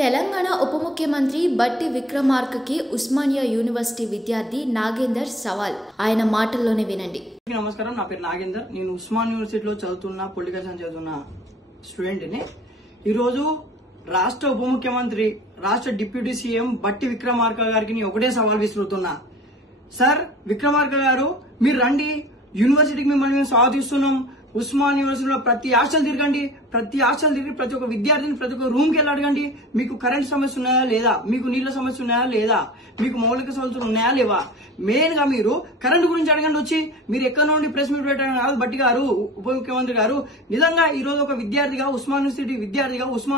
తెలంగాణ ఉప ముఖ్యమంత్రి బట్టి విక్రమార్కకి ఉస్మానియా యూనివర్సిటీ విద్యార్థి నాగేందర్ సవాల్. ఆయన మాటల్లోనే వినండి. నమస్కారం, నా పేరు నాగేందర్. నేను ఉస్మాన్ యూనివర్సిటీలో చదువుతున్న పొలిటికల్ సైన్స్ చదువుతున్న స్టూడెంట్ ని. ఈరోజు రాష్ట్ర ఉప ముఖ్యమంత్రి, రాష్ట్ర డిప్యూటీ సీఎం బట్టి విక్రమార్క గారికి ఒకటే సవాల్ విసురుతున్నా. సార్ విక్రమార్క గారు, మీరు రండి, యూనివర్సిటీకి మిమ్మల్ని మేము స్వాగతిస్తున్నాం. ఉస్మాన్ యూనివర్సిటీలో ప్రతి హాస్టల్ తిరగండి, ప్రతి ఒక్క విద్యార్థిని ప్రతి ఒక్క రూమ్ కి వెళ్ళి అడగండి, మీకు కరెంట్ సమస్య ఉన్నాయా లేదా, మీకు నీళ్ల సమస్య ఉన్నాయా లేదా, మీకు మౌలిక సౌకర్యాలు ఉన్నాయా లేవా. మెయిన్ గా మీరు కరెంట్ గురించి అడగండి. వచ్చి మీరు ఎక్కడ నుండి ప్రెస్ మీట్ పెట్టడం కాదు. బట్టి గారు, ఉప ముఖ్యమంత్రి గారు, నిజంగా ఈ రోజు ఒక విద్యార్థిగా, ఉస్మాన్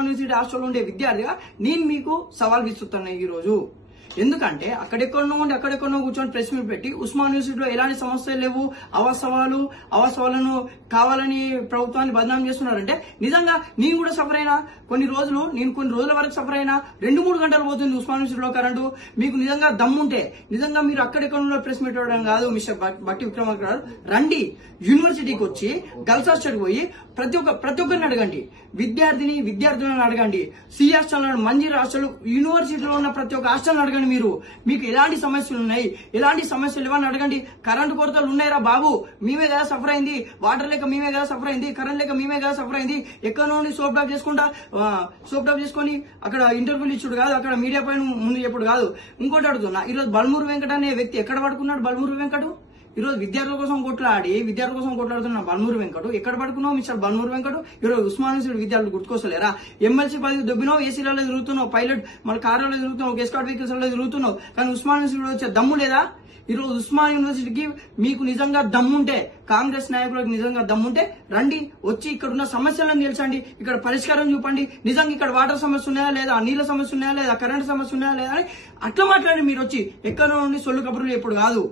యూనివర్సిటీ హాస్టల్లో ఉండే విద్యార్థిగా నేను మీకు సవాల్ విసురుతున్నా ఈ రోజు. ఎందుకంటే అక్కడెక్కడో కూర్చొని ప్రెస్ మీట్ పెట్టి ఉస్మాన్ యూనివర్సిటీలో ఎలాంటి సమస్యలు లేవు, అవాస్తవాలను కావాలని ప్రభుత్వాన్ని బదనాం చేస్తున్నారంటే, నిజంగా నేను కూడా సఫర్ అయినా కొన్ని రోజుల వరకు సఫర్ అయినా. 2-3 గంటలు పోతుంది ఉస్మాన్ యూనివర్సిటీలో కరెంటు. మీకు నిజంగా దమ్ముంటే, నిజంగా మీరు అక్కడెక్కడ ప్రెస్ మీట్ పెట్టడం కాదు. మిస్టర్ బట్టి విక్రమార్క గారు, రండి యూనివర్సిటీకి వచ్చి గర్ల్స్ హాస్టల్కి పోయి ప్రతి ఒక్కరిని అడగండి, విద్యార్థులను అడగండి, సి హాస్టల్, మంజీర్ హాస్టల్, యూనివర్సిటీలో ఉన్న ప్రతి ఒక్క హాస్టల్ అడగండి. మీకు ఎలాంటి సమస్యలు ఉన్నాయి, ఎలాంటి సమస్యలు ఇవ్వని అడగండి. కరెంటు కొరతలు ఉన్నాయిరా బాబు, మేమే కదా సఫర్ అయింది. వాటర్ లేక మేమే కదా సఫర్ అయింది, కరెంట్ లేక మేమే కదా సఫర్ అయింది. ఎక్కడ నుండి సోప్ డాప్ చేసుకొని అక్కడ ఇంటర్వ్యూలు ఇచ్చుడు కాదు, అక్కడ మీడియా పైన ముందు చెప్పుడు కాదు. ఇంకోటి అడుగుతున్నా, ఈరోజు బల్మూరు వెంకట అనే వ్యక్తి ఎక్కడ పడుకున్నాడు? బల్మూరు వెంకటు ఈరోజు విద్యార్థుల కోసం కొట్లాడుతున్న బల్మూరు వెంకటు ఎక్కడ పడుకున్నావు? మిస్టర్ బల్మూరు వెంకటు, ఈరోజు ఉస్మాన్ యూనివర్సిటీ విద్యార్థులు గుర్తుకొస్తలేరా? ఎమ్మెల్సీ పదవి దొబ్బినావు, ఏసీలలో తిరుగుతున్నావు, పైలట్ మన కార్లలో తిరుగుతున్నావు, ఎస్కార్ట్ వెహికల్స్ లో తిరుగుతున్నావు, కానీ ఉస్మాన్ యూనివర్సిటీ వచ్చే దమ్ము లేదా? ఈరోజు ఉస్మాన్ యూనివర్సిటీకి మీకు నిజంగా దమ్ముంటే, కాంగ్రెస్ నాయకులకు నిజంగా దమ్ముంటే రండి, వచ్చి ఇక్కడ ఉన్న సమస్యలను తెలుసండి, ఇక్కడ పరిష్కారం చూపండి. నిజంగా ఇక్కడ వాటర్ సమస్య ఉన్నాయా లేదా, నీళ్ల సమస్య ఉన్నాయా లేదా, కరెంట్ సమస్య ఉన్నాయా లేదా అని అట్లా మాట్లాడి మీరు వచ్చి ఎక్కడ నుండి సొల్లు కబుర్లు ఎప్పుడు కాదు.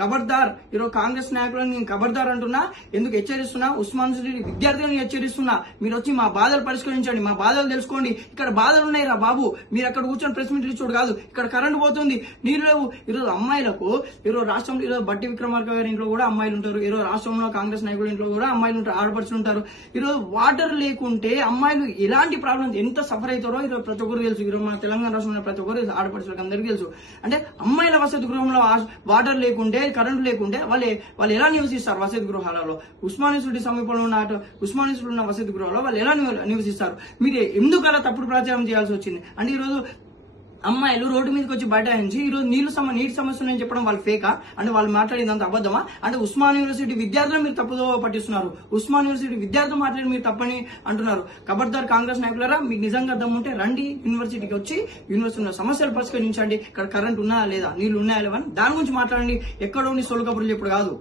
ఖబర్దార్. ఈరోజు కాంగ్రెస్ నాయకులను నేను ఖబర్దార్ అంటున్నా. ఎందుకు హెచ్చరిస్తున్నా? ఉస్మాన్ యూనివర్సిటీ విద్యార్థులను హెచ్చరిస్తున్నా. మీరు వచ్చి మా బాధలు పరిష్కరించండి, మా బాధలు తెలుసుకోండి. ఇక్కడ బాధలు ఉన్నాయి రా బాబు, మీరు అక్కడ కూర్చొని ప్రెస్ మీట్లు ఇచ్చుడు కాదు. ఇక్కడ కరెంట్ పోతుంది, నీళ్లు లేవు. ఈరోజు అమ్మాయిలకు, ఈరోజు రాష్ట్రంలో ఈరోజు బట్టి విక్రమార్క గారి ఇంట్లో కూడా అమ్మాయిలు ఉంటారు, ఈరోజు రాష్ట్రంలో కాంగ్రెస్ నాయకుల ఇంట్లో కూడా అమ్మాయిలు ఉంటారు, ఆడపడుచులు ఉంటారు. ఈరోజు వాటర్ లేకుంటే అమ్మాయిలు ఎలాంటి ప్రాబ్లమ్స్, ఎంత సఫర్ అవుతారో ఈరోజు ప్రతి ఒక్కరు తెలుసు. ఈరోజు మన తెలంగాణ రాష్ట్రంలో ప్రతి ఒక్కరు ఆడపడుచులకు అందరికీ తెలుసు. అంటే అమ్మాయిల వసతి గృహంలో వాటర్ లేకుంటే, కరెంటు లేకుంటే వాళ్ళు ఎలా నివసిస్తారు వసతి గృహాలలో? ఉస్మాన్ యూనివర్సిటీ సమీపంలో ఉన్న వసతి గృహాల్లో వాళ్ళు ఎలా నివసిస్తారు? మీరు ఎందుకు అలా తప్పుడు ప్రచారం చేయాల్సి వచ్చింది? అంటే ఈరోజు అమ్మాయిలు రోడ్డు మీదకి వచ్చి బైఠాయించి ఈరోజు నీటి సమస్య ఉన్నాయని చెప్పడం వాళ్ళు ఫేకా? అంటే వాళ్ళు మాట్లాడిందంత అబద్దమా? అంటే ఉస్మాన్ యూనివర్సిటీ విద్యార్థులు మీరు తప్పుదో పట్టిస్తున్నారు, ఉస్మాన్ యూనివర్సిటీ విద్యార్థులు మాట్లాడి మీరు తప్పని అంటున్నారు. ఖబర్దార్ కాంగ్రెస్ నాయకులారా, మీకు నిజంగా దమ్ముంటే రండి, యూనివర్సిటీకి వచ్చి యూనివర్సిటీలో సమస్యలు పరిష్కరించండి. ఇక్కడ కరెంట్ ఉన్నాయా లేదా, నీళ్లు ఉన్నాయా లేవని దాని గురించి మాట్లాడండి. ఎక్కడో సొల్లు కబుర్లు చెప్పుడు కాదు.